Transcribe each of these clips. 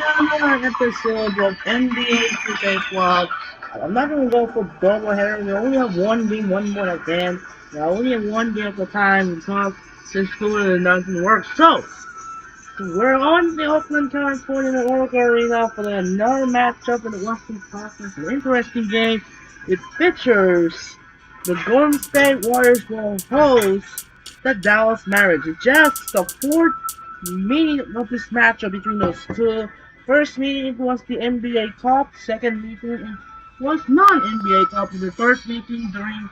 another episode of NBA 2K12. I'm not going to go for doubleheader. We only have one game, one more at the end. We only have one game at a time because this school doesn't work. So, we're on the Oakland, California Oracle Arena for another matchup in the Western Conference. An interesting game. It features the Golden State Warriors will host the Dallas Mavericks. It's just the fourth meeting of this matchup between those two. First meeting was the NBA Cup. Second meeting was non-NBA Cup. And the third meeting during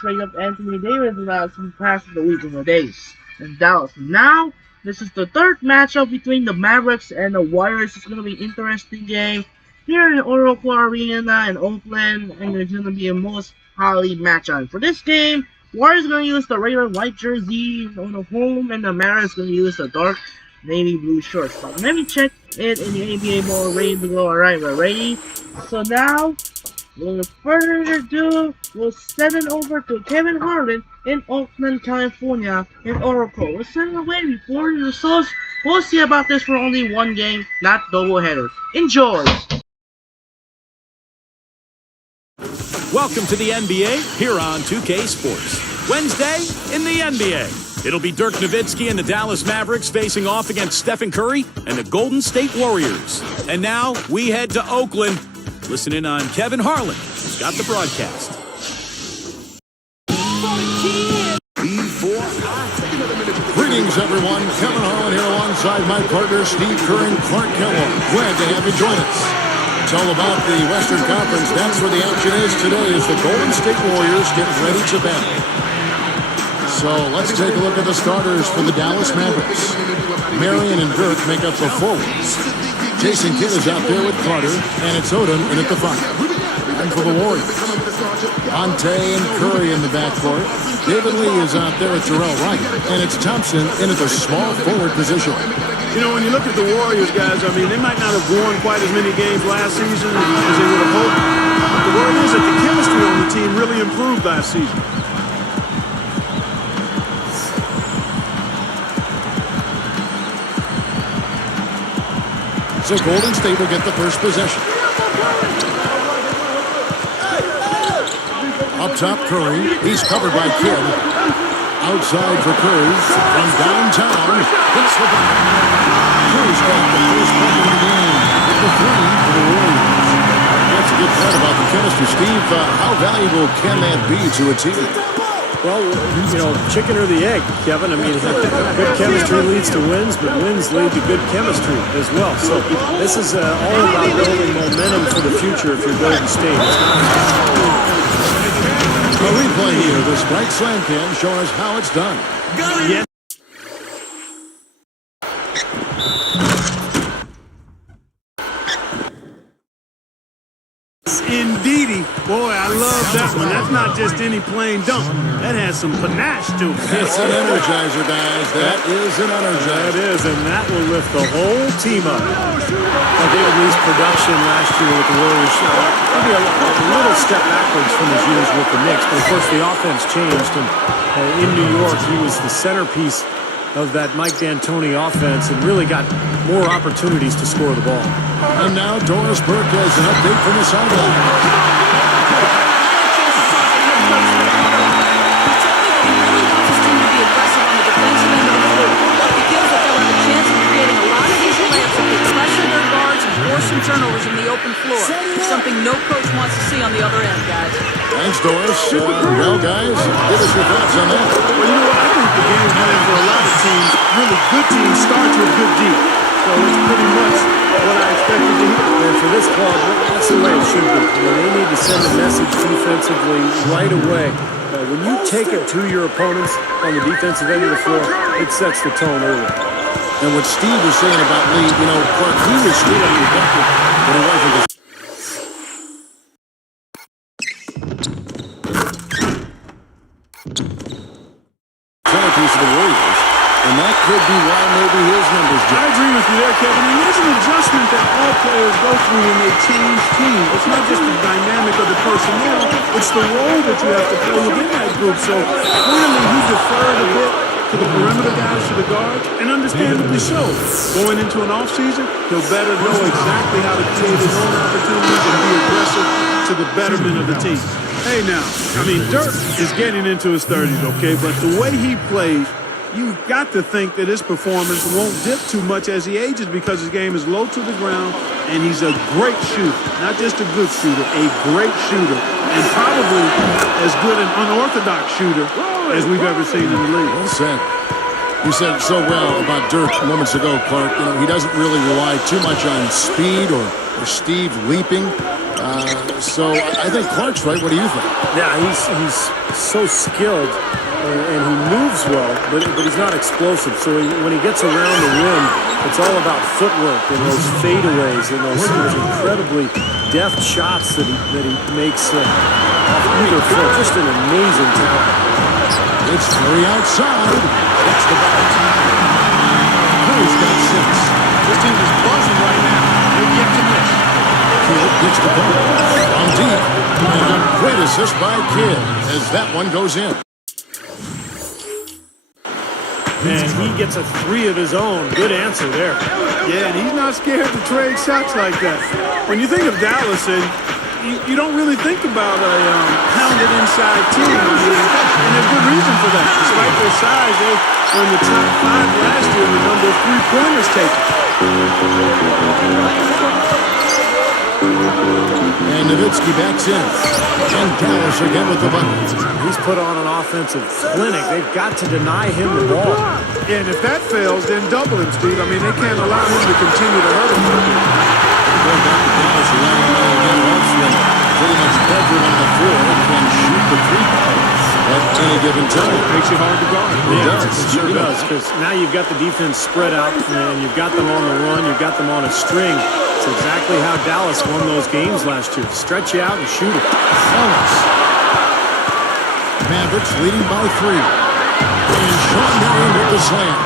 trade of Anthony Davis last past the week of the days in Dallas. Now this is the third matchup between the Mavericks and the Warriors. It's going to be an interesting game here in Oracle Arena in Oakland, and it's going to be a most highly matchup. For this game, Warriors going to use the regular white jersey on the home, and the Mavericks going to use the dark navy blue shorts. So let me check it in the ABA ball, ready to go. Alright, we're ready. So now, without further ado, we'll send it over to Kevin Harlan in Oakland, California, in Oracle. We'll send it away before the results. We'll see about this for only one game, not doubleheader. Enjoy! Welcome to the NBA here on 2K Sports. Wednesday in the NBA. It'll be Dirk Nowitzki and the Dallas Mavericks facing off against Stephen Curry and the Golden State Warriors. And now we head to Oakland. Listen in on Kevin Harlan, who's got the broadcast. Greetings, everyone. Kevin Harlan here alongside my partner, Steve Kerr and Clark Kellogg. Glad to have you join us. It's all about the Western Conference. That's where the action is today as the Golden State Warriors get ready to battle. So let's take a look at the starters for the Dallas Mavericks. Marion and Dirk make up the forwards. Jason Kidd is out there with Carter, and it's Odom in at the 5. And for the Warriors, Monte and Curry in the backcourt. David Lee is out there with Terrell Wright, and it's Thompson in at the small forward position. You know, when you look at the Warriors, guys, I mean, they might not have won quite as many games last season as they would have hoped. But the word is that the chemistry on the team really improved last season. So Golden State will get the first possession. Up top, Curry. He's covered by Kidd. Outside for Curry. From downtown. Hits the back. Curry's got the first bucket of the game. With the 3 for the Warriors. That's a good point about the chemistry. Steve, how valuable can that be to a team? Well, you know, chicken or the egg, Kevin. I mean, good chemistry leads to wins, but wins lead to good chemistry as well. So this is all about building momentum for the future if you're Golden State. It's not a replay here. This right slam cam showing us how it's done. Yeah. Indeedy. Boy, I love that one. That's not just any plain dunk. That has some panache to it. It's an energizer, guys. That is an energizer. That is, and that will lift the whole team up. David Lee's production last year with the Warriors, maybe a little step backwards from his years with the Knicks, but of course the offense changed, and in New York he was the centerpiece of that Mike D'Antoni offense and really got more opportunities to score the ball. And now Doris Burke has an update from the sideline. Some turnovers in the open floor. Something no coach wants to see on the other end, guys. Thanks, Doris. Well, guys, give us your thoughts on that. Well, you know what? I think the game plan for a lot of teams, really good teams, starts with good D. So it's pretty much what I expected to hear. And for this club, that's the way it should be. You know, they need to send a message defensively right away. When you take it to your opponents on the defensive end of the floor, it sets the tone early. And what Steve was saying about Lee, you know, Clark, he was still productive, but it wasn't the centerpiece of the Warriors, and that could be why maybe his numbers I agree with you there, Kevin. And there's an adjustment that all players go through when they change teams. It's not just the dynamic of the personnel, it's the role that you have to play within that group. So clearly he deferred a bit. to the perimeter guys, to the guards, and understandably so. Going into an offseason, he'll better know exactly how to create his own opportunities and be aggressive to the betterment of the team. Hey now, I mean, Dirk is getting into his 30s, okay, but the way he plays, you've got to think that his performance won't dip too much as he ages because his game is low to the ground, and he's a great shooter. Not just a good shooter, a great shooter, and probably as good an unorthodox shooter as we've ever seen in the league. Well said. You said it so well about Dirk moments ago, Clark. You know, he doesn't really rely too much on speed or Steve leaping. So I think Clark's right. What do you think? Yeah, he's so skilled and he moves well, but he's not explosive. So when he gets around the rim, it's all about footwork and those fadeaways and those incredibly deft shots that he makes off either foot. Just an amazing talent. It's Curry outside. Gets the ball. Curry's got 6. This team is buzzing right now. They're yet to miss. Kidd gets the ball. On deep. And a great assist by Kidd as that one goes in. And he gets a 3 of his own. Good answer there. Yeah, and he's not scared to trade shots like that. When you think of Dallas, and you don't really think about a pounded inside team. I mean, and there's good reason for that. Despite their size, they were in the top 5 last year in the number of three-pointers taken. And Nowitzki backs in. And Dallas again with the bucket. He's put on an offensive clinic. They've got to deny him the ball. And if that fails, then double him, Steve. I mean, they can't allow him to continue to hurt him. Going back to Dallas, again, Russell pretty much bedroom on the floor can shoot the three-ball at any given time. Makes it hard to guard. It does. It sure does, because now you've got the defense spread out, and you've got them on the run, you've got them on a string. It's exactly how Dallas won those games last year. Stretch you out and shoot it. Mavericks leading by 3. And Sean Marion with the slam.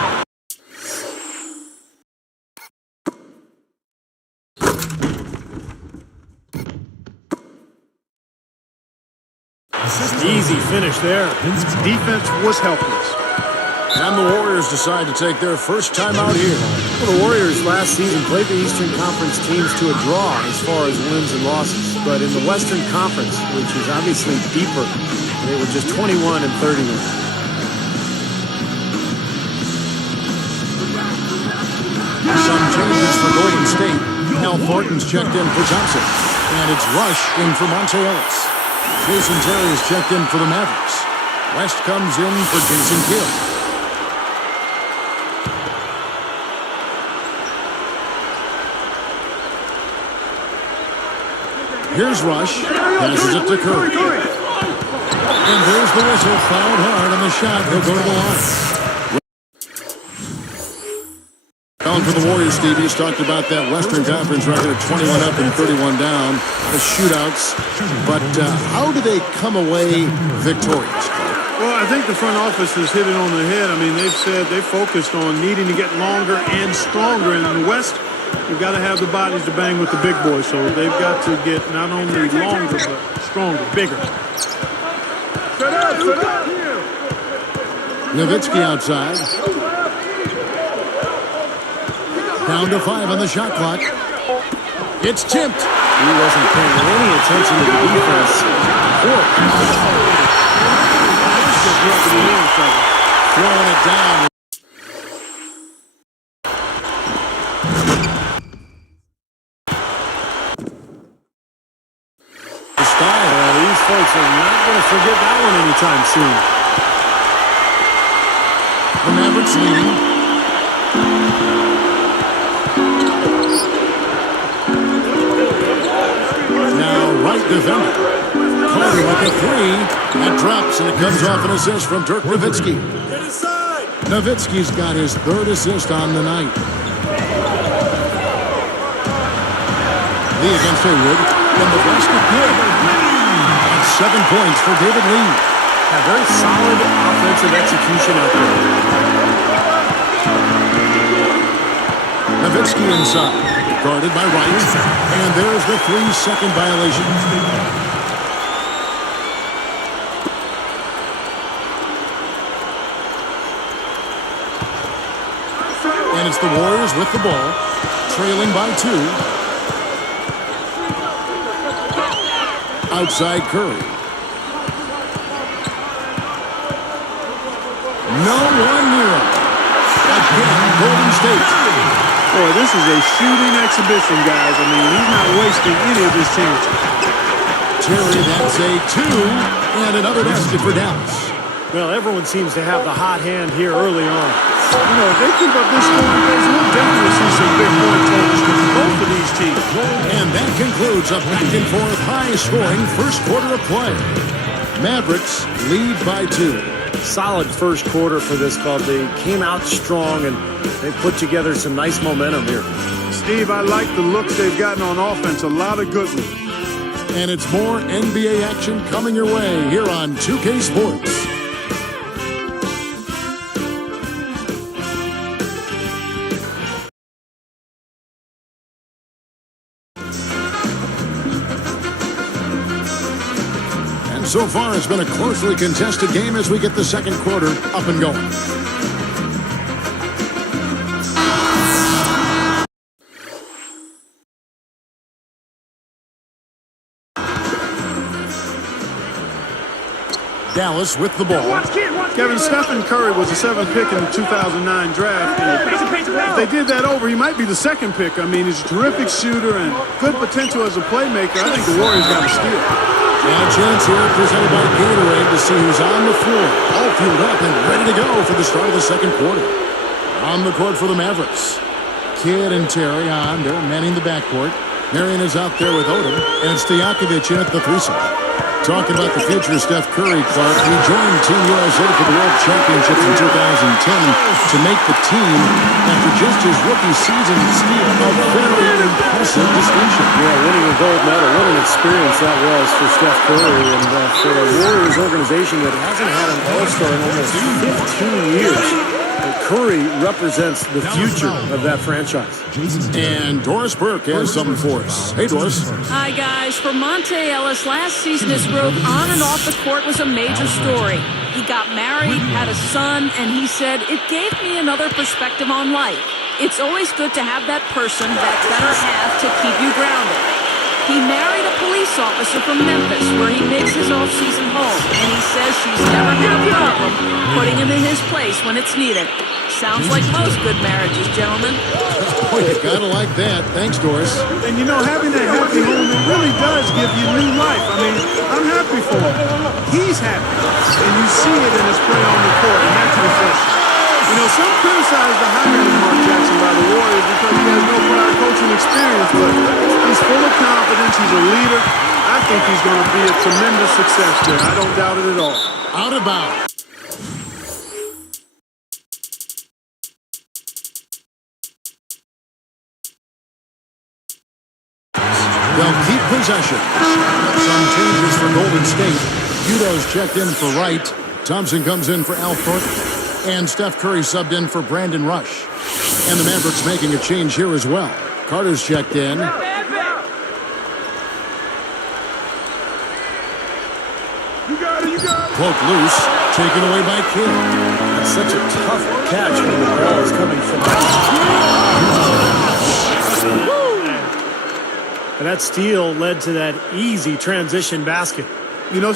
Easy finish there. Defense was helpless. And the Warriors decide to take their first time out here. Well, the Warriors last season played the Eastern Conference teams to a draw as far as wins and losses. But in the Western Conference, which is obviously deeper, they were just 21 and 31. Some changes for Golden State. Al Thornton's checked in for Johnson. And it's Rush in for Monte Ellis. Jason Terry is checked in for the Mavericks. West comes in for Jason Kidd. Here's Rush. Passes it to Curry. And there's the whistle. Fouled hard on the shot. He'll go to the line. Down for the Warriors, Steve. He's talked about that Western Conference record of 21 up and 31 down. The shootouts. But how do they come away victorious? Well, I think the front office has hit it on the head. I mean, they've said they focused on needing to get longer and stronger. And in the West, you've got to have the bodies to bang with the big boys. So they've got to get not only longer, but stronger, bigger. Set up. Nowitzki outside. Down to 5 on the shot clock. It's tipped. He wasn't paying any attention to the defense. Throwing it down. The style. These folks are not going to forget that one anytime soon. The Mavericks leading. Right defender. Carter with a 3. That drops, and it comes off an assist from Dirk Nowitzki. Nowitzki's got his 3rd assist on the night. Lee against Haywood. And the basket good. And 7 points for David Lee. A very solid offensive execution out there. Nowitzki inside. Guarded by Wright. And there's the 3-second violation. It's the Warriors with the ball, trailing by 2. Outside Curry. No one near him. Again, Golden State. Boy, this is a shooting exhibition, guys. I mean, he's not wasting any of his chances. Terry, that's a 2, and another basket for Dallas. Well, everyone seems to have the hot hand here early on. You know, if they keep up this scoring pace, we'll definitely see some big point totals from both of these teams. And that concludes a back-and-forth high-scoring first quarter of play. Mavericks lead by 2. Solid first quarter for this club. They came out strong, and they put together some nice momentum here. Steve, I like the looks they've gotten on offense. A lot of good ones. And it's more NBA action coming your way here on 2K Sports. And so far, it's been a closely contested game as we get the second quarter up and going. Dallas with the ball. Kevin, Stephen Curry was the 7th pick in the 2009 draft. If they did that over, he might be the 2nd pick. I mean, he's a terrific shooter and good potential as a playmaker. I think the Warriors got a steal. Yeah, chance here presented by Gatorade to see who's on the floor. All fueled up and ready to go for the start of the second quarter. On the court for the Mavericks. Kidd and Terry on. They're manning the backcourt. Marion is out there with Odom. And Stojakovic in at the threesome. Talking about the future of Steph Curry, Clark. He joined Team USA for the World Championships in 2010 to make the team after just his rookie season steal. A very impressive distinction. Yeah, winning a gold medal. What an experience that was for Steph Curry and for a Warriors organization that hasn't had an All-Star in almost 15 years. Curry represents the future of that franchise. And Doris Burke has something for us. Hey, Doris. Hi, guys. For Monte Ellis, last season his growth on and off the court was a major story. He got married, had a son, and he said, "It gave me another perspective on life. It's always good to have that person, that better half, to keep you grounded." He married a police officer from Memphis, where he makes his off-season home, and he says she's never had a problem putting him in his place when it's needed. Sounds like most good marriages, gentlemen. Oh, you gotta like that. Thanks, Doris. And you know, having that happy home, it really does give you new life. I mean, I'm happy for him. He's happy. And you see it in his play on the court, and that's refreshing. You know, some criticize the hiring of Mark Jackson by the Warriors because he has no prior coaching experience, but he's full of confidence. He's a leader. I think he's going to be a tremendous success there. I don't doubt it at all. Out of bounds. They'll keep possession. Some changes for Golden State. Udo's checked in for Wright. Thompson comes in for Althorpe. And Steph Curry subbed in for Brandon Rush. And the Mavericks making a change here as well. Carter's checked in. Poke loose. Taken away by Kidd. That's such a tough catch when the ball is coming from and that steal led to that easy transition basket. You know,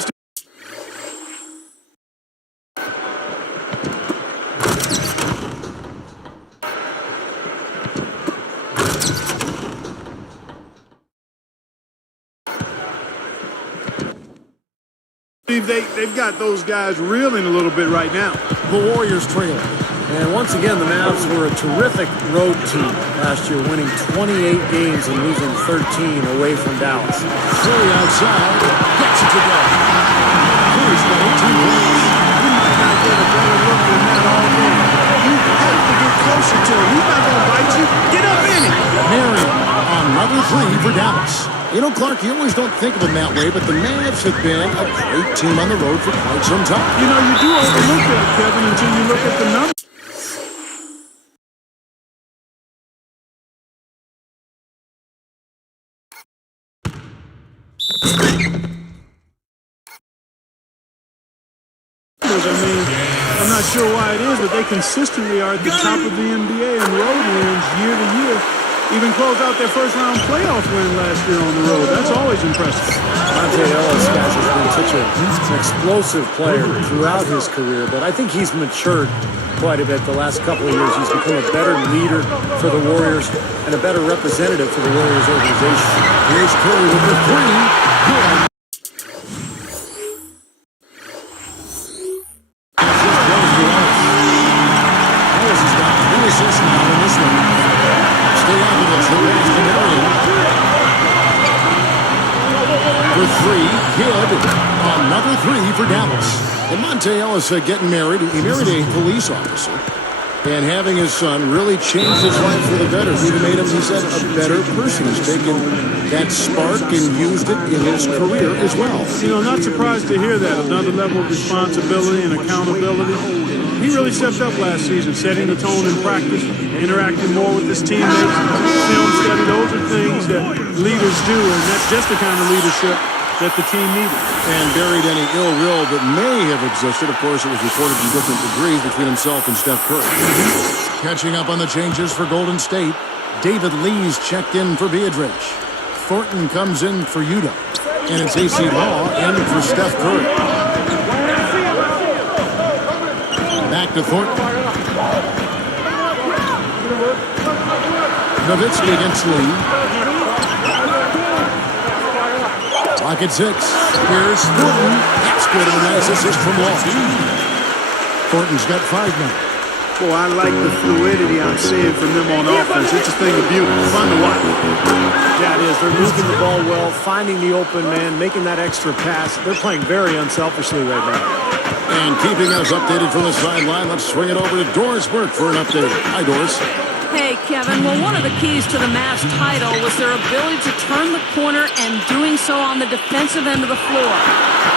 they've got those guys reeling a little bit right now. The Warriors trailing. And once again, the Mavs were a terrific road team last year, winning 28 games and losing 13 away from Dallas. Curry outside, gets it to go. Curry's got 18 points. You might not get a better look than that all game. You have to get closer to him. He's not going to bite you. Get up in it. Marion, another three for Dallas. You know, Clark, you always don't think of them that way, but the Mavs have been a great team on the road for quite some time. You know, you do overlook that, Kevin, until you look at the numbers. I I'm not sure why it is, but they consistently are at the top of the NBA in road wins year to year. Even closed out their first-round playoff win last year on the road. That's always impressive. Monte Ellis, guys, has been such an explosive player throughout his career, but I think he's matured quite a bit the last couple of years. He's become a better leader for the Warriors and a better representative for the Warriors organization. Here's Curry with the three. Good. Ellis has got 2 assists now in this one. Stay on the pass to Marion. For 3, Kidd. Another 3 for Dallas. And Monte Ellis getting married. He married a police officer. And having his son really changed his life for the better. He made him, he said, a better person. He's taken that spark and used it in his career as well. You know, not surprised to hear that. Another level of responsibility and accountability. He really stepped up last season, setting the tone in practice, interacting more with his teammates, film study. Those are things that leaders do, and that's just the kind of leadership that the team needed. And buried any ill will that may have existed. Of course, it was reported in different degrees between himself and Steph Curry. Catching up on the changes for Golden State, David Lee's checked in for Beatrice. Thornton comes in for Utah. And it's AC Law in for Steph Curry. Back to Thornton. Nowitzki against Lee. Clock at 6. Here's Thornton. That's good. A nice assist from Law. Thornton's got 5 now. Well, I like the fluidity I'm seeing from them on offense. It's a thing of beauty. Fun to watch. Yeah, it is. They're moving the ball well, finding the open man, making that extra pass. They're playing very unselfishly right now. And keeping us updated from the sideline, let's swing it over to Doris Burke for an update. Hi, Doris. Hey, Kevin. Well, one of the keys to the Mavs title was their ability to turn the corner and doing so on the defensive end of the floor.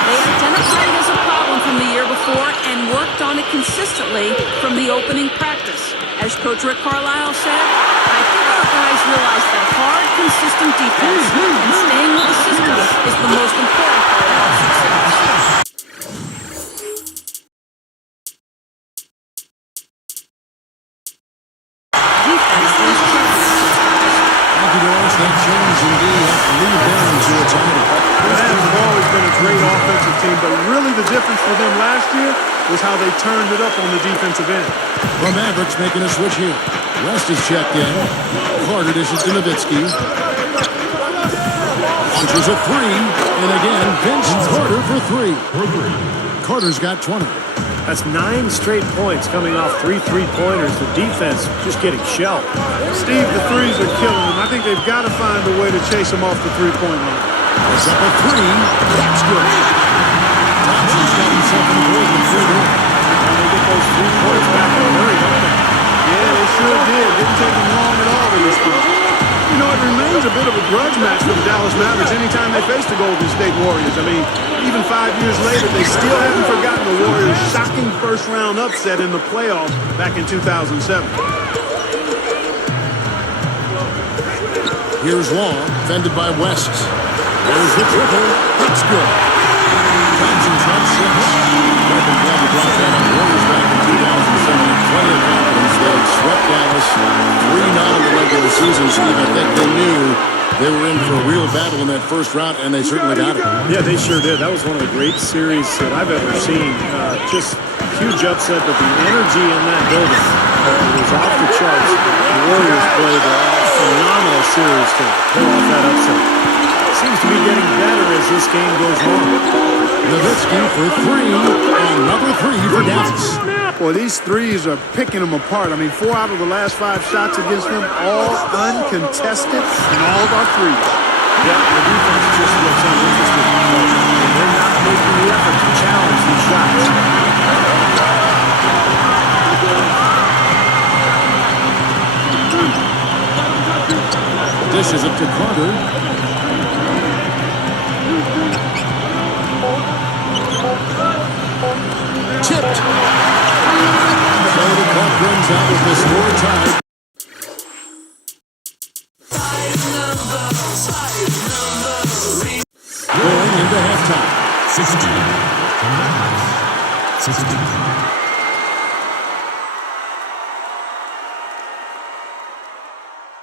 They identified it as a problem from the year before and worked on it consistently from the opening practice. As Coach Rick Carlisle said, I think our guys realize that hard, consistent defense and staying with the system is the most important part of our success. That change indeed have to lead them to a title. The Mavs have always been a great offensive team, but really the difference for them last year was how they turned it up on the defensive end. The Mavericks making a switch here. West is checked in. Carter dishes to Nowitzki. Launches a 3. And again, Vince Carter for 3. Carter's got 20. That's 9 straight points coming off 3 3-pointers. The defense just getting shelled. Steve, the threes are killing them. I think they've got to find a way to chase them off the three-point line. It's up a 3. That's good. Thompson's got himself in the board with 3 more. And they get those 3 points back in a hurry, don't they? Yeah, they sure did. Didn't take them long at all to respond. You know, it remains a bit of a grudge match for the Dallas Mavericks anytime they face the Golden State Warriors. I mean, even 5 years later, they still haven't forgotten the Warriors' shocking first-round upset in the playoffs back in 2007. Here's Law, fended by West. There's the triple. That's good. Thompson's got 6. Welcome glad you brought that up. Warriors back in 2007 had plenty of confidence. They had swept Dallas 3-0 in the regular season, Steve. I think they knew they were in for a real battle in that first round, and they certainly got it. Yeah, they sure did. That was one of the great series that I've ever seen. Just huge upset, but the energy in that building was off the charts. The Warriors played a phenomenal series to pull off that upset. Seems to be getting better as this game goes on. Nowitzki for 3. Another 3 for Dallas. Boy, these threes are picking them apart. I mean, 4 out of the last 5 shots against them, all uncontested, and all are threes. Yeah, the defense just looks uninterested. And they're not making the effort to challenge these shots. Dishes it to Carter. Tipped. So the clock runs out with the score tied. Going into halftime. 16.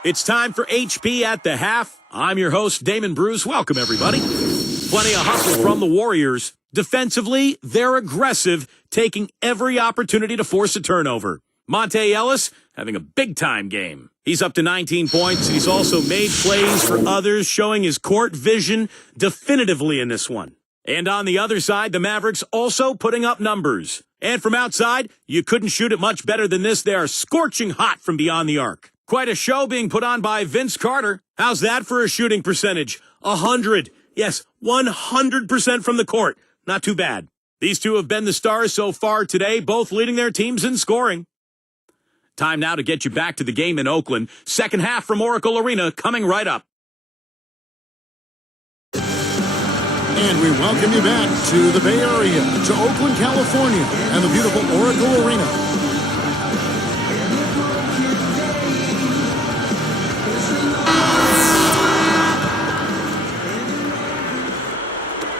It's time for HP at the half. I'm your host, Damon Bruce. Welcome, everybody. Plenty of hustle from the Warriors. Defensively, they're aggressive, taking every opportunity to force a turnover. Monte Ellis having a big-time game. He's up to 19 points. He's also made plays for others, showing his court vision definitively in this one. And on the other side, the Mavericks also putting up numbers. And from outside, you couldn't shoot it much better than this. They are scorching hot from beyond the arc. Quite a show being put on by Vince Carter. How's that for a shooting percentage? 100. Yes, 100% from the court. Not too bad. These two have been the stars so far today, both leading their teams in scoring. Time now to get you back to the game in Oakland. Second half from Oracle Arena coming right up. And we welcome you back to the Bay Area, to Oakland, California, and the beautiful Oracle Arena.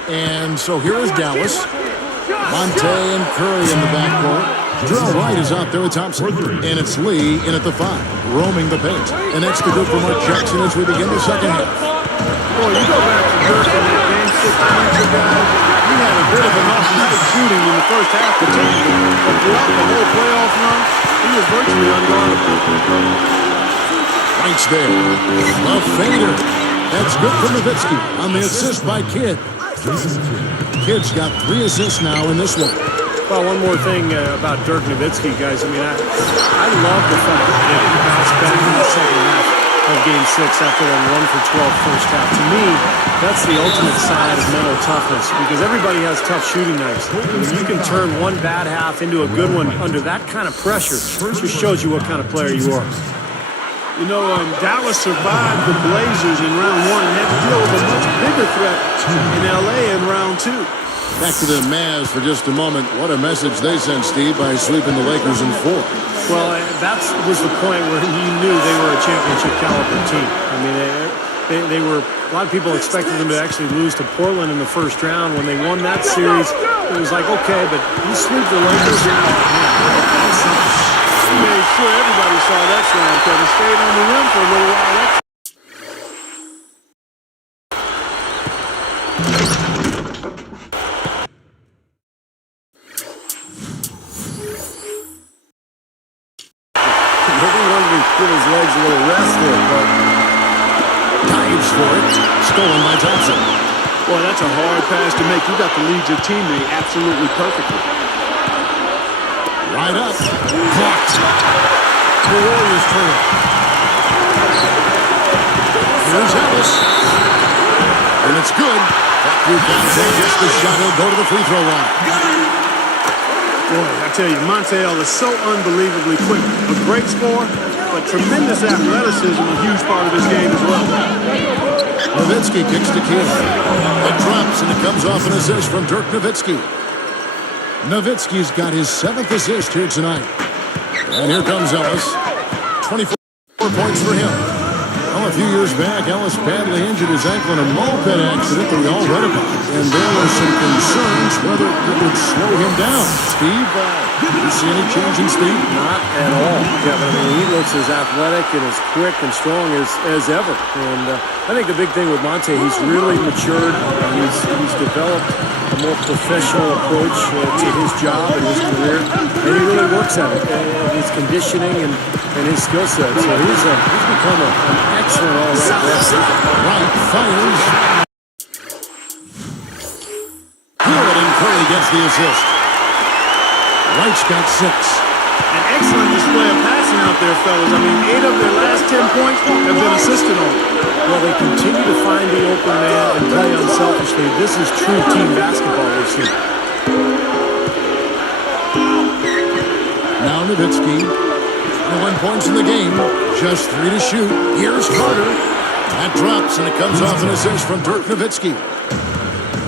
And so here is Dallas. Monte and Curry in the backcourt. Jarrell Wright is out there with Thompson. And it's Lee in at the 5, roaming the paint. And that's the good for Mark Jackson as we begin the second half. Boy, you go back to Dirk in that game 6 feature, guys. He had a bit of an off-night shooting in the first half, particularly. But throughout the whole playoff run, he was virtually unguardable. Wright's there. A fader. That's good for Nowitzki on the assist by Kidd. Kidd's got 3 assists now in this one. Well, one more thing about Dirk Nowitzki, guys. I mean, I love the fact that he bounced back in the second half of Game 6 after a 1-for-12 first half. To me, that's the ultimate side of mental toughness because everybody has tough shooting nights. When you can turn one bad half into a good one under that kind of pressure, it just shows you what kind of player you are. You know, Dallas survived the Blazers in round 1 and had to deal with a much bigger threat in L.A. in round 2. Back to the Mavs for just a moment. What a message they sent, Steve, by sweeping the Lakers in 4. Well, that was the point where you knew they were a championship caliber team. I mean, they were, a lot of people expected them to actually lose to Portland in the first round. When they won that series, it was like, okay, but you sweep the Lakers. He made sure everybody saw that slam cut and stayed on the rim for a little while. Give his legs a little rest there, but Dives for it. Stolen by Thompson. Boy, that's a hard pass to make. You got to lead your teammate absolutely perfectly. Right up. Blocked. The Warriors turn it. Here's Ellis. And it's good. That through Monte gets the shot. He'll go to the free throw line. boy, I tell you, Monte is so unbelievably quick. A great scorer, but tremendous athleticism, a huge part of his game as well. Nowitzki kicks to Kidd. It drops, and it comes off an assist from Dirk Nowitzki. Nowitzki's got his 7th assist here tonight. And here comes Ellis. 24 points for him. Well, a few years back, Ellis badly injured his ankle in a moped accident that we all read about. And there were some concerns whether it would slow him down. Steve, do you see any change in speed? Not at all, Kevin. I mean, he looks as athletic and as quick and strong as ever. And I think the big thing with Monte, he's really matured. He's developed a more professional approach to his job and his career. And he really works at it, his conditioning and his skill set. So he's become an excellent all-around player. Wright fires. Good, and Curry gets the assist. Wright's got 6. An excellent display of passing out there, fellas. I mean, 8 of their last 10 points have been assisted on. Well, they continue to find the open man and play unselfishly. This is true team basketball we're seeing. Now Nowitzki. 21 points in the game. Just 3 to shoot. Here's Carter. That drops, and it comes off an assist from Dirk Nowitzki.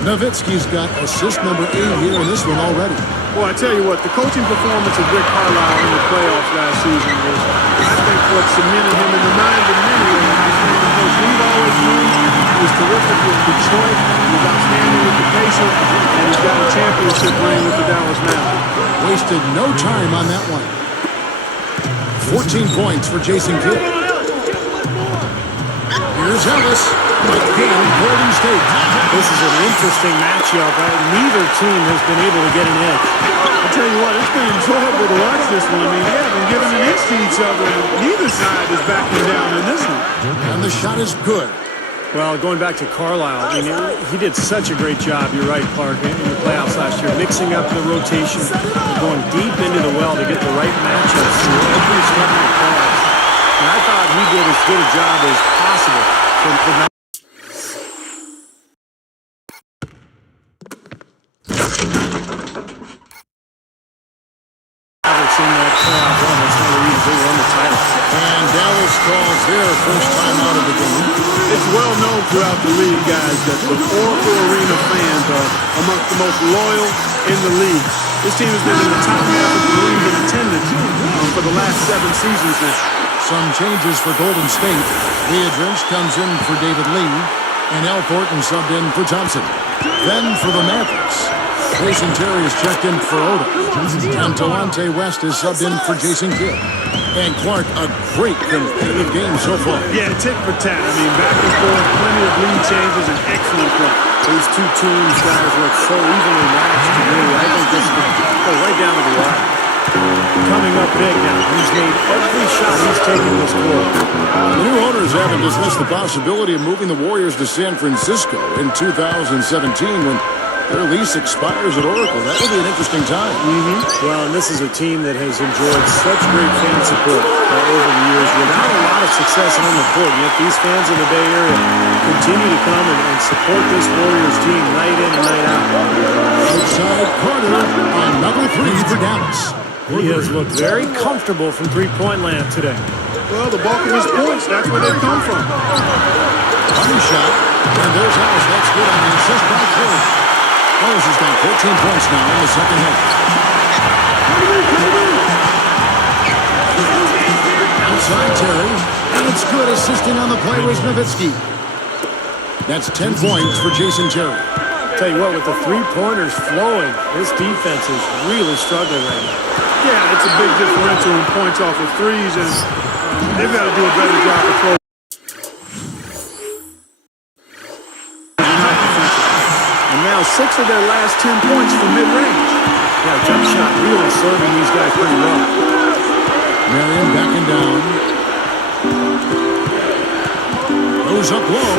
Nowitzki's got assist number 8 here in this one already. Well, I tell you what, the coaching performance of Rick Carlisle in the playoffs last season was, I think, what cemented him in the minds of many of the outstanding coach we've always known. He was terrific with Detroit, he was outstanding with the Pacers, and he's got a championship ring with the Dallas Mavericks. Wasted no time on that one. 14 points for Jason Kidd. Here's Ellis. Again, Golden State. This is an interesting matchup. Neither team has been able to get an edge. I'll tell you what, it's been enjoyable to watch this one. I mean, they haven't given an inch to each other, and neither side is backing down in this one. And the shot is good. Well, going back to Carlisle, I mean, he did such a great job, you're right, Clark, in the playoffs last year, mixing up the rotation, going deep into the well to get the right matchups through every step of the playoffs. And I thought he did as good a job as possible for Mavericks in that playoff run. That's one of the reasons they won the title. And Dallas calls their first time out of the game. It's well known throughout the league, guys, that the Oracle Arena fans are amongst the most loyal in the league. This team has been in the top half of the league in attendance for the last 7 seasons now. Some changes for Golden State. Leodrich comes in for David Lee, and Al Thornton subbed in for Thompson. Then for the Mavericks, Jason Terry is checked in for Oda, and Delonte West is subbed in for Jason Kidd. And Clark, a great competitive game so far. Yeah, tit for tat. I mean, back and forth, plenty of lead changes, and excellent play. These two teams, guys, look so evenly matched to me. I think this could go right down to the wire. Coming up big now. He's made every shot he's taken this quarter. The new owners haven't dismissed the possibility of moving the Warriors to San Francisco in 2017 when their lease expires at Oracle. That will be an interesting time. Well, and this is a team that has enjoyed such great fan support over the years without a lot of success on the court. Yet these fans in the Bay Area continue to come and support this Warriors team night in and night out. Outside Carter, another three for Dallas. He has looked very comfortable from three-point land today. Well, the bulk of his points, that's where they come from. Money shot, and there's Ellis. That's good on the assist by Curry. Ellis has got 14 points now in the second half. Outside Terry, and it's good. Assisting on the play was Nowitzki. That's 10 points for Jason Terry. Tell you what, with the three-pointers flowing, this defense is really struggling right now. Yeah, it's a big differential in points off of threes, and they've got to do a better job of control. And now 6 of their last 10 points from mid-range. Yeah, jump shot really serving these guys pretty well. Marion backing down. Goes up low,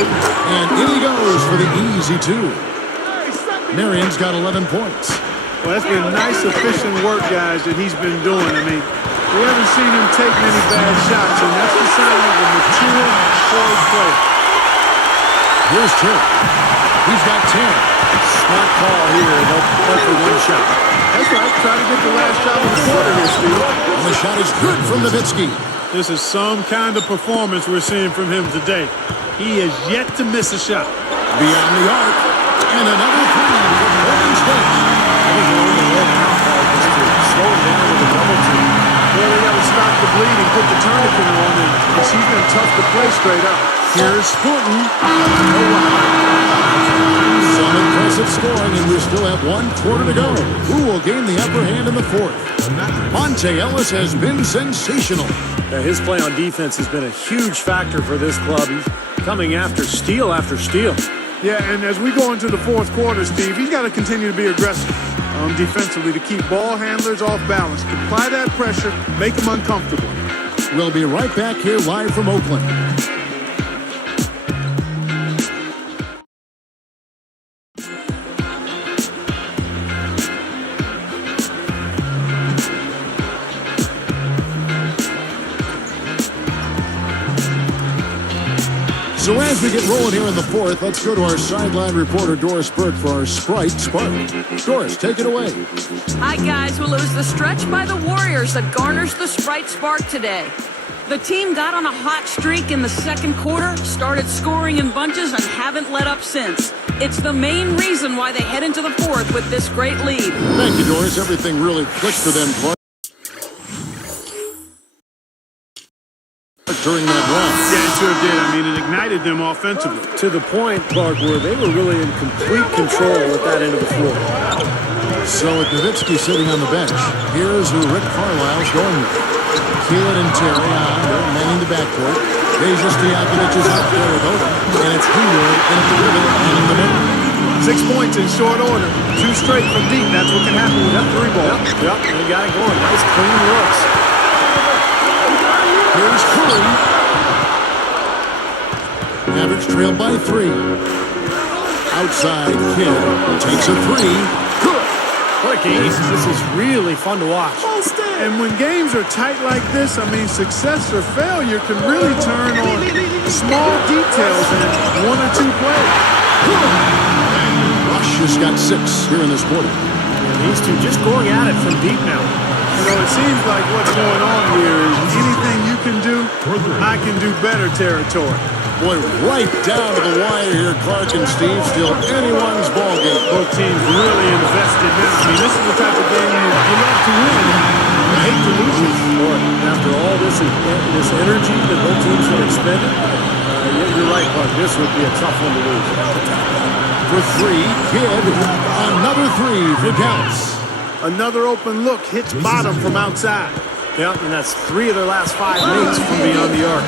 and in he goes for the easy 2. Marion's got 11 points. Well, that's been nice, efficient work, guys, that he's been doing. I mean, we haven't seen him take many bad shots, and that's the sign of a mature, poised player. Here's Terry. He's got 10. Smart call here. They'll play for one shot. That's right. Try to get the last shot of the quarter here, Steve. And the shot is good from Nowitzki. This is some kind of performance we're seeing from him today. He has yet to miss a shot. Beyond the arc. And another three from Golden State. I think the only way now, Clark, is to slow him down with a double team. Well, they got to stop the bleeding, put the tourniquet on, and he's been tough to play straight up. Here's Thornton. Some impressive scoring, and we still have 1 quarter to go. Who will gain the upper hand in the fourth? Monte Ellis has been sensational. His play on defense has been a huge factor for this club. He's coming after steal after steal. Yeah, and as we go into the fourth quarter, Steve, he's got to continue to be aggressive defensively to keep ball handlers off balance. Apply that pressure, make them uncomfortable. We'll be right back here live from Oakland. So as we get rolling here in the fourth, let's go to our sideline reporter, Doris Burke, for our Sprite Spark. Doris, take it away. Hi, guys. Well, it was the stretch by the Warriors that garners the Sprite Spark today. The team got on a hot streak in the second quarter, started scoring in bunches, and haven't let up since. It's the main reason why they head into the fourth with this great lead. Thank you, Doris. Everything really clicked for them, Clark, during that run. Yeah, it sure did. I mean, it ignited them offensively. To the point, Clark, where they were really in complete control at that end of the floor. So with Nowitzki sitting on the bench, here's who Rick Carlisle's going with. Kidd and Terry on, they're manning the backcourt. Deja Stojakovic is out there with Odom, and it's Hayward in at the ribbon and in the middle. 6 points in short order. 2 straight from deep. That's what can happen with that 3 ball. Yep, they got it going. Nice, clean looks. Here's Curry. Mavericks trail by 3. Outside, Kidd takes a 3. Good. What a game. This is really fun to watch. And when games are tight like this, I mean, success or failure can really turn on small details in 1 or 2 plays. Rush has got 6 here in this quarter. And these two just going at it from deep now. You know, it seems like what's going on here is anything you can do, I can do better territory. Boy, right down to the wire here, Clark and Steve. Still anyone's ball game. Both teams really invested now. I mean, this is the type of game you love to win. You hate to lose it. Boy, after all this energy that both teams have expended, you're right, Clark. This would be a tough one to lose. For 3, Kidd. Another 3 for Dallas. Another open look hits bottom from outside. Yep, and that's 3 of their last 5 makes from beyond the arc.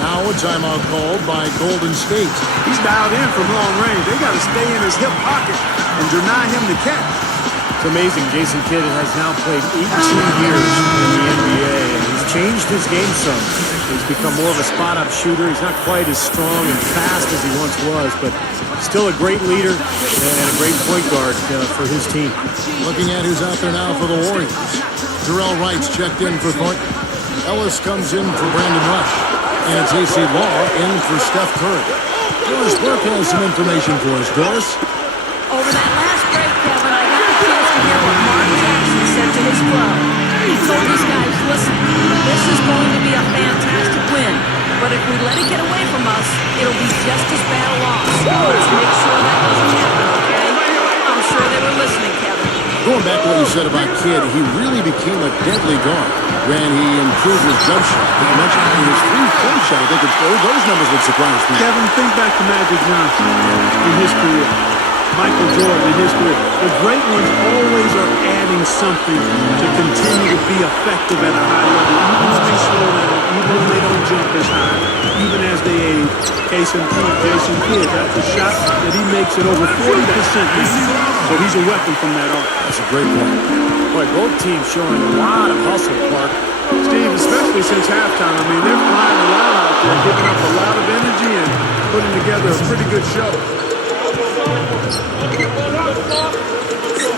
Now a timeout called by Golden State. He's dialed in from long range. They got to stay in his hip pocket and deny him the catch. It's amazing. Jason Kidd has now played 18 years in the NBA, and he's changed his game some. He's become more of a spot-up shooter. He's not quite as strong and fast as he once was, but still a great leader and a great point guard for his team. Looking at who's out there now for the Warriors. Terrell Wright's checked in for Thornton. Ellis comes in for Brandon Rush. And it's A.C. Law in for Steph Curry. Doris Burke has some information for us. Doris? Over that last break, Kevin, I got a chance to hear what Mark Jackson said to his club. He told his guys, listen, this is going to be a fantastic win, but if we let it get away from us, it'll be just as bad a loss. Let's make sure that doesn't happen, okay? I'm sure they were listening, Kevin. Going back to what you said about Kidd, he really became a deadly guard when he improved his jump shot. You mentioned his 3-point shot. I think those numbers would surprise me. Kevin, think back to Magic Johnson in his career. Michael Jordan in his career. The great ones always are adding something to continue to be effective at a high level, even if they slow down, even if they don't jump as high, even as they age. Case in point, Jason Kidd, that's a shot that he makes it over 40% now. So he's a weapon from that arc. That's a great point. Boy, both teams showing a lot of hustle, Clark. Steve, especially since halftime, I mean, they're flying around out there, giving up a lot of energy and putting together a pretty good show.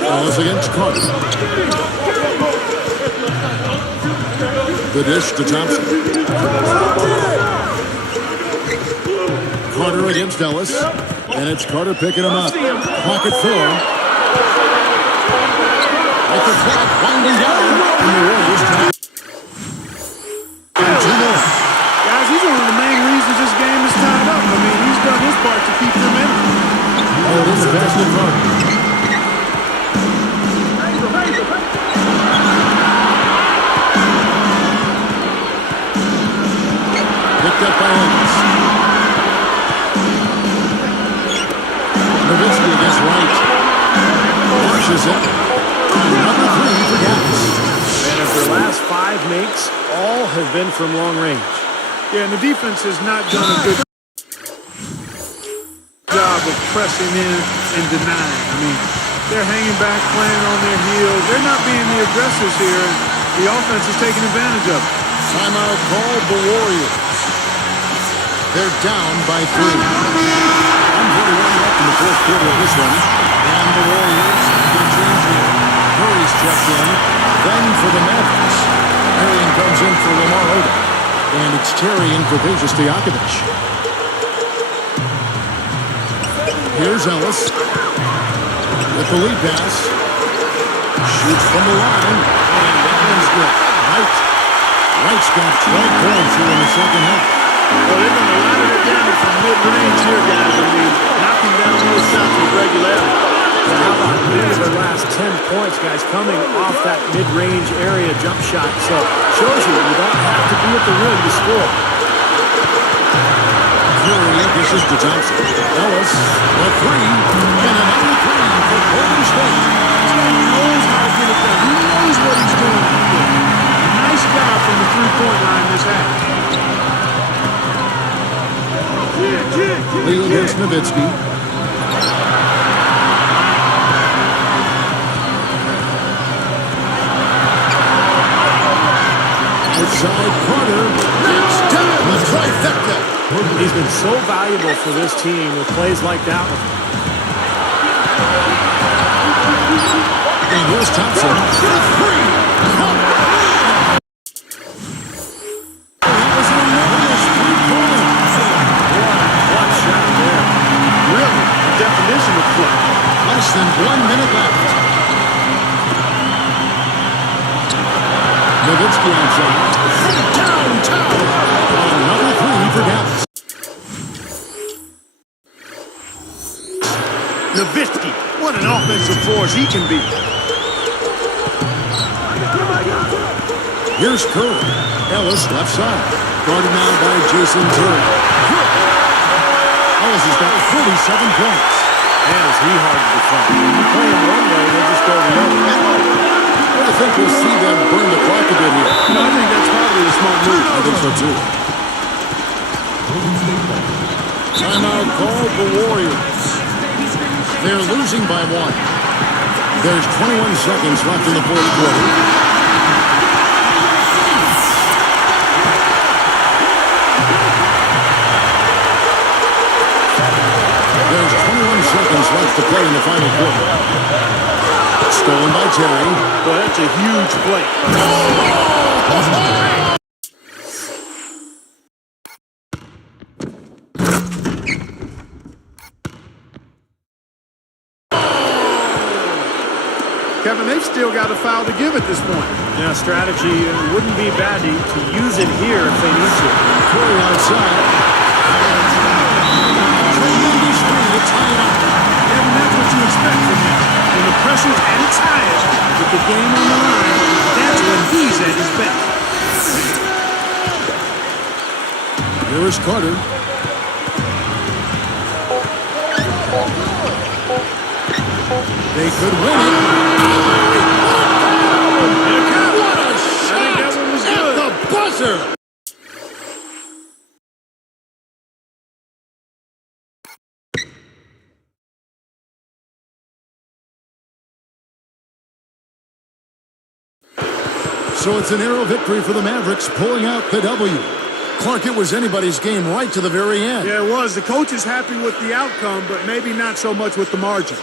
Ellis against Carter. The dish to Thompson. Carter against Ellis. And it's Carter picking him up. Pocket four. At the clock, winding down. And the Warriors tie. And 2 more. Guys, he's one of the main reasons this game is tied up. I mean, he's done his part to keep them in it. Oh, it is the basket run. Picked up by Ellis. Nowitzki against Wright. Washes it. Another 3 for Dallas. And of their last 5 makes, all have been from long range. Yeah, and the defense has not done a good job of pressing in and denying. I mean, they're hanging back, playing on their heels. They're not being the aggressors here. The offense is taking advantage of it. Timeout called the Warriors. They're down by 3. 1:41 left in the fourth quarter of this one. And the Warriors get a change here. Curry's checked in. Then for the Mavericks. Arian comes in for Lamar Odom. And it's Terry in for Deja Stojakovic. Here's Ellis. With the lead pass. Shoots from the line. And that one's good. Wright's got 12 points here in the second half. Well, they're going to line it down from mid-range here, guys. I mean, knocking down those shots with regularity. And how about 8 of their last 10 points, guys, coming off that mid-range area jump shot. So, shows you don't have to be at the rim to score. Curry dishes to Thompson. Ellis, a 3, and another 3 for Golden State. This guy knows how to get it done. He knows what he's doing. Nice job from the three-point line this half. Nowitzki. Outside Carter. Knocks down the trifecta. He's been so valuable for this team with plays like that one. And here's Thompson. For three. That was an enormous three-pointer. What shot there. Really, the definition of play. Less than 1 minute left. Nowitzki outside. Downtown. Another three for Dallas. Nowitzki, what an offensive force he can be. Here's Curry. Ellis left side. Guarded now by Jason Terry. Ellis has got 47 points. Man, is he hard to defend. You play him one way, they'll just go the other. Well, I think we'll see them burn the clock a bit here. No, I think that's probably a smart move. I think so too. Timeout called the Warriors. They're losing by 1. There's 21 seconds left in the fourth quarter. There's 21 seconds left to play in the final quarter. Stolen by Terry. Well, that's a huge play. Kevin, they've still got a foul to give at this point. Yeah, strategy wouldn't be bad to use it here if they need to. Curry outside. Tremendous three to tie it up. And that's what you expect from him. When the pressure's at its highest, with the game on the line, that's when he's at his best. Here is Carter. They could win it. What a shot! That one was good. At the buzzer! So it's an narrow victory for the Mavericks, pulling out the W. Clark, it was anybody's game right to the very end. Yeah, it was. The coach is happy with the outcome, but maybe not so much with the margin.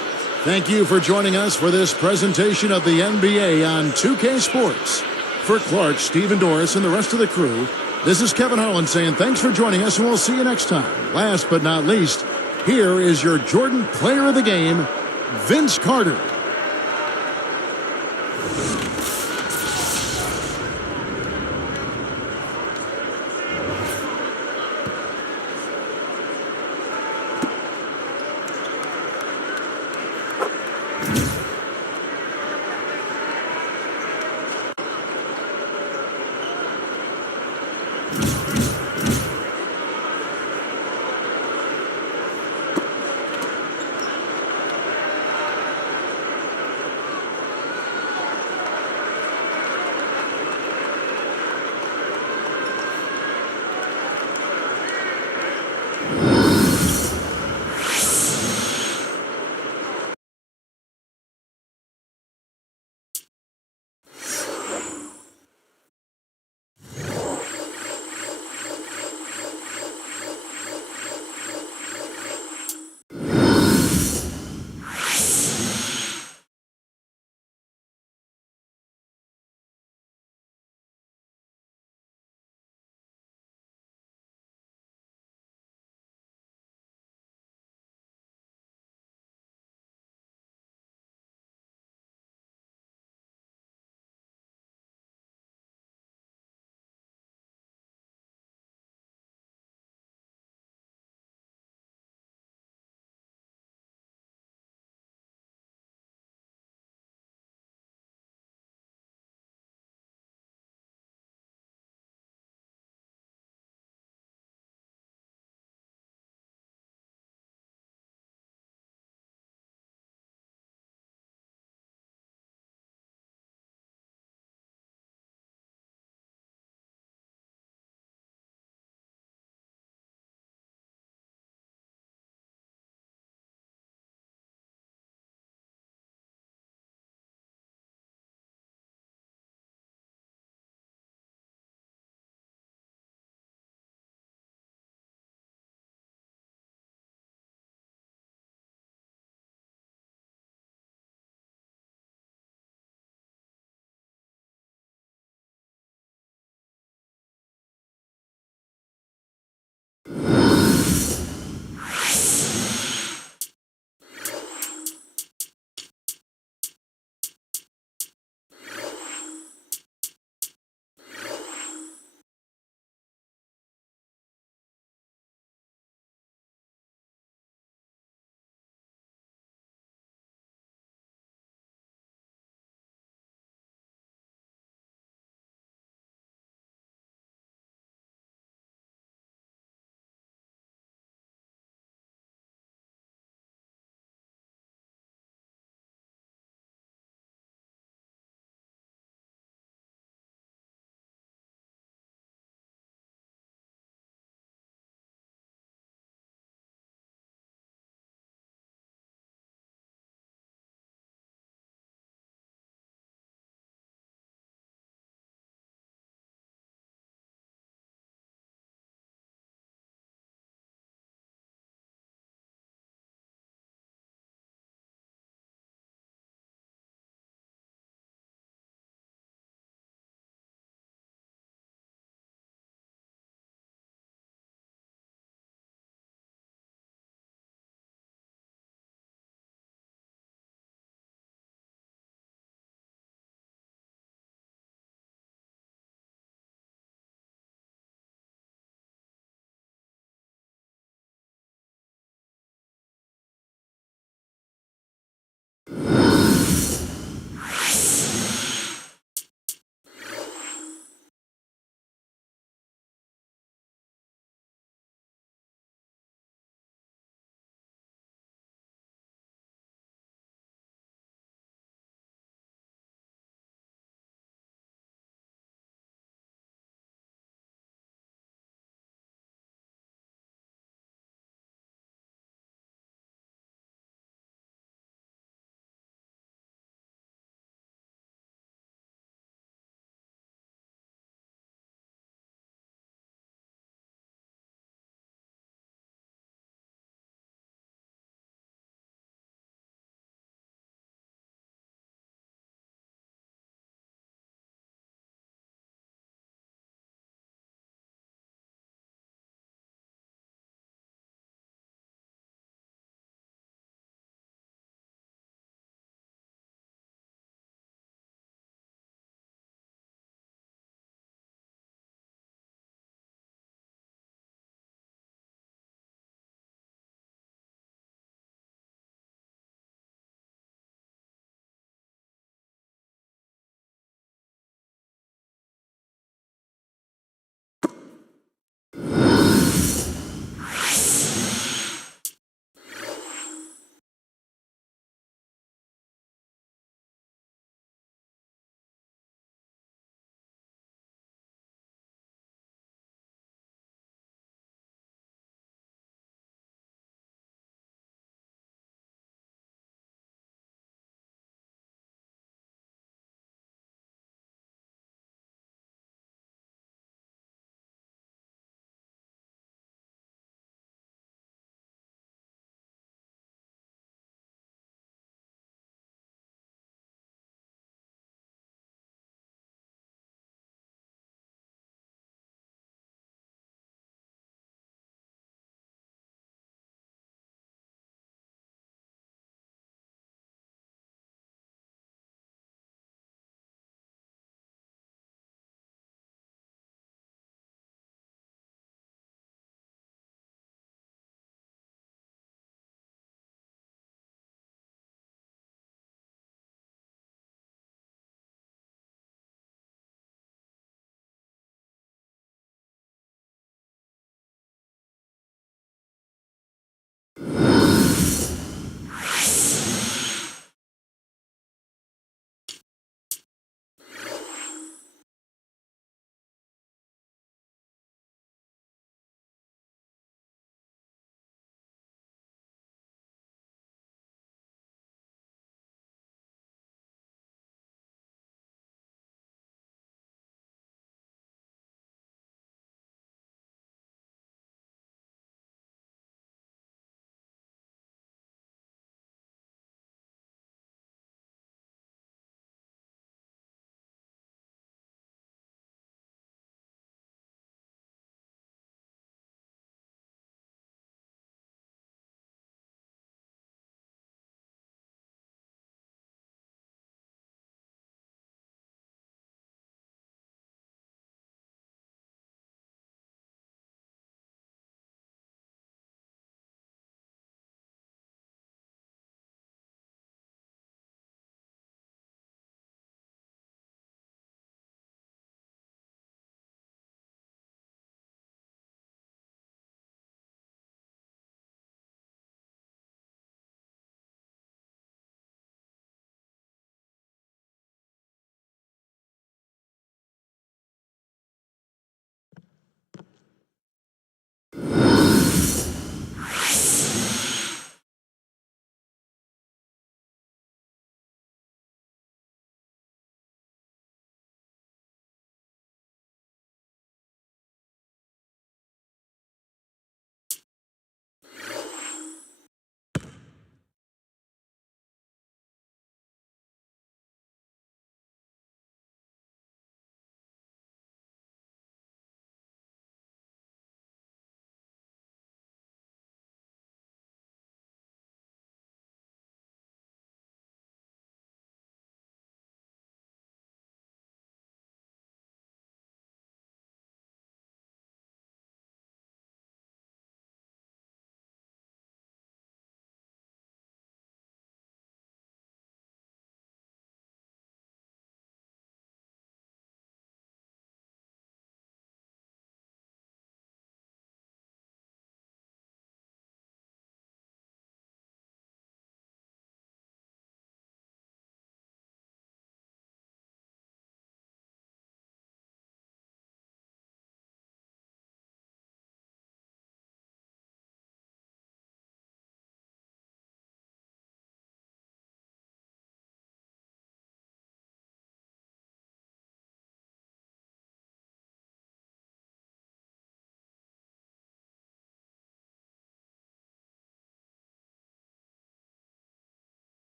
Thank you for joining us for this presentation of the NBA on 2K Sports. For Clark, Steve, and Doris, and the rest of the crew, this is Kevin Harlan saying thanks for joining us, and we'll see you next time. Last but not least, here is your Jordan Player of the Game, Vince Carter.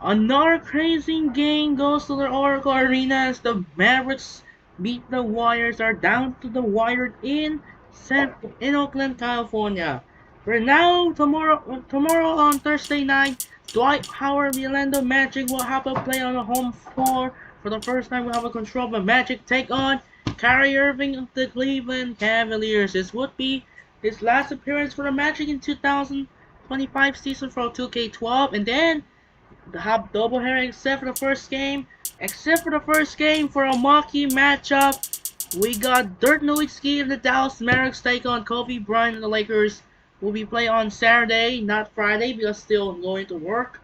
Another crazy game goes to the Oracle Arena as the Mavericks beat the Warriors are down to the wire in Oakland, California. For now, tomorrow on Thursday night, Dwight Howard, the Orlando Magic will have a play on the home floor. For the first time, we'll have a control of the Magic take on Kyrie Irving of the Cleveland Cavaliers. This would be his last appearance for the Magic in 2025 season for 2K12, and then the have doubleheader except for the first game for a marquee matchup. We got Dirk Nowitzki of the Dallas Mavericks take on Kobe Bryant and the Lakers. Will be played on Saturday, not Friday, because still going to work.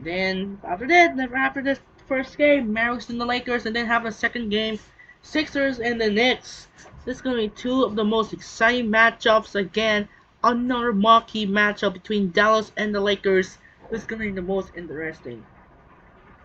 Then after this first game, Mavericks and the Lakers, and then have a second game, Sixers and the Knicks. This is gonna be two of the most exciting matchups again. Another marquee matchup between Dallas and the Lakers. This is gonna be the most interesting.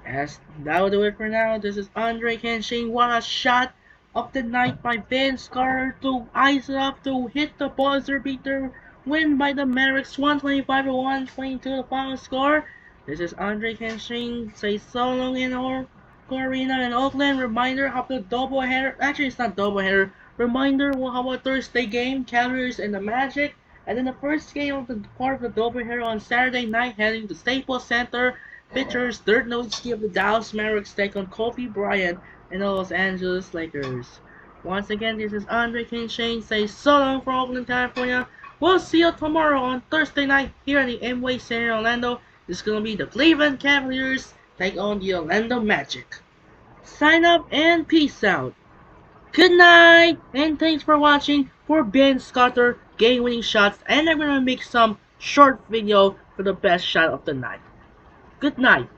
As that will do it for now. This is Andre Kenshin. What a shot of the night by Vince Carter to ice it up to hit the buzzer beater. Win by the Mavericks 125 to 122 the final score. This is Andre Kenshin. Say so long in our Arena in Oakland. Reminder of the doubleheader. Actually, it's not doubleheader. Reminder we'll have a Thursday game, Cavaliers and the Magic. And then the first game of the part of the doubleheader on Saturday night, heading to Staples Center. Pitchers Dirk Nowitzki of the Dallas Mavericks take on Kobe Bryant and the Los Angeles Lakers. Once again, this is Andre Kinshane. Say so long for Oakland, California. We'll see you tomorrow on Thursday night here at the Amway Center in Orlando. This is gonna be the Cleveland Cavaliers take on the Orlando Magic. Sign up and peace out. Good night, and thanks for watching for Ben Scotter game-winning shots, and I'm gonna make some short video for the best shot of the night. Good night.